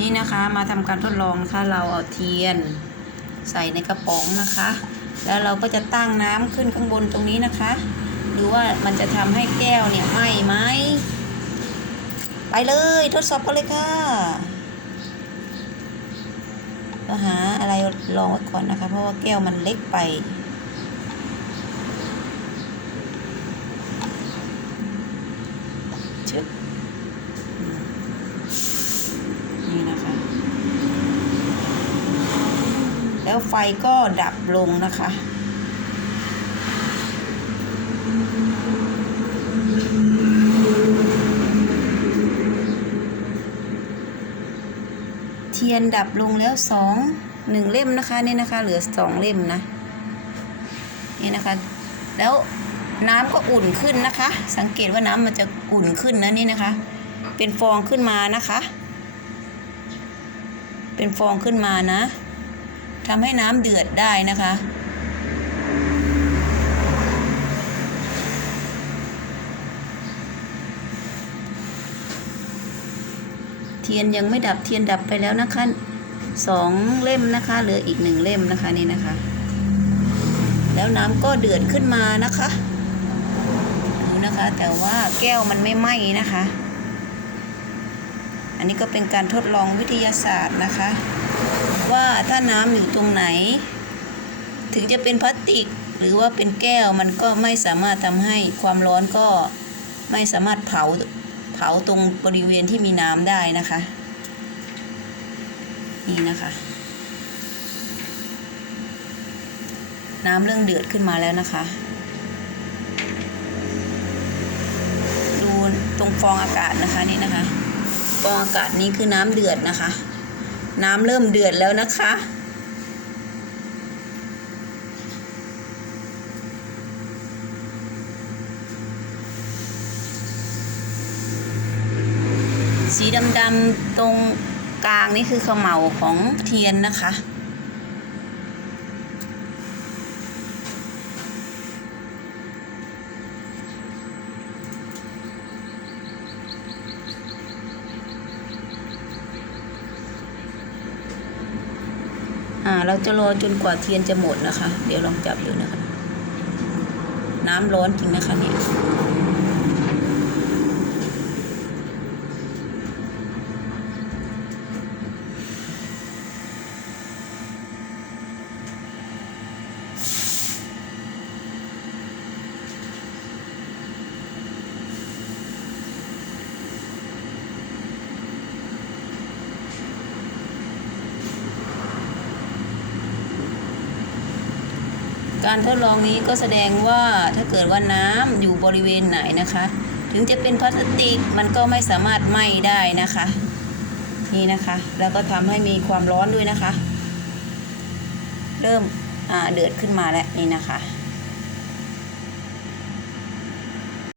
นี่นะคะมาทำการทดลองนะคะเราเอาเทียนใส่ในกระป๋องนะคะ แล้วเราก็จะตั้งน้ำขึ้นข้างบนตรงนี้นะคะดูว่ามันจะทำให้แก้วเนี่ยไหม้ไหมไปเลยทดสอบกันเลยค่ะก็หาอะไรลองไว้ก่อนนะคะ เพราะว่าแก้วมันเล็กไปชึบนี่นะคะ แล้วไฟก็ดับลงนะคะ เทียนดับลงแล้วสองหนึ่งเล่มนะคะนี่นะคะ เหลือสองเล่มนะนี่นะคะ แล้วน้ำก็อุ่นขึ้นนะคะ สังเกตว่าน้ำมันจะอุ่นขึ้นนะนี่นะคะ เป็นฟองขึ้นมานะคะ เป็นฟองขึ้นมานะ ทำให้น้ำเดือดได้นะคะ เทียนยังไม่ดับเทียนดับไปแล้วนะคะสองเล่มนะคะเหลืออีกหนึ่งเล่มนะคะนี่นะคะ แล้วน้ำก็เดือดขึ้นมานะคะดูนะคะแต่ว่าแก้วมันไม่ไหม้นะคะ อันนี้ก็เป็นการทดลองวิทยาศาสตร์นะคะ ว่าถ้าน้ำอยู่ตรงไหน ถึงจะเป็นพลาสติกหรือว่าเป็นแก้วมันก็ไม่สามารถทำให้ความร้อนก็ไม่สามารถเผาเผาตรงบริเวณที่มีน้ำได้นะคะ นี่นะคะ น้ำเรื่องเดือดขึ้นมาแล้วนะคะดูตรงฟองอากาศนะคะนี่นะคะ ฟองอากาศนี้คือน้ำเดือดนะคะ น้ำเริ่มเดือดแล้วนะคะ สีดำๆตรงกลางนี่คือขมเหลาของเทียนนะคะ อ่าเราจะรอจนกว่าเทียนจะหมดนะคะ เดี๋ยวลองจับดูนะคะ น้ำร้อนจริงนะคะเนี่ย การทดลองนี้ก็แสดงว่าถ้าเกิดว่าน้ำอยู่บริเวณไหนนะคะ ถึงจะเป็นพลาสติกมันก็ไม่สามารถไหม้ได้นะคะ นี่นะคะ แล้วก็ทำให้มีความร้อนด้วยนะคะ เริ่มอ่าเดือดขึ้นมาแล้วนี่นะคะ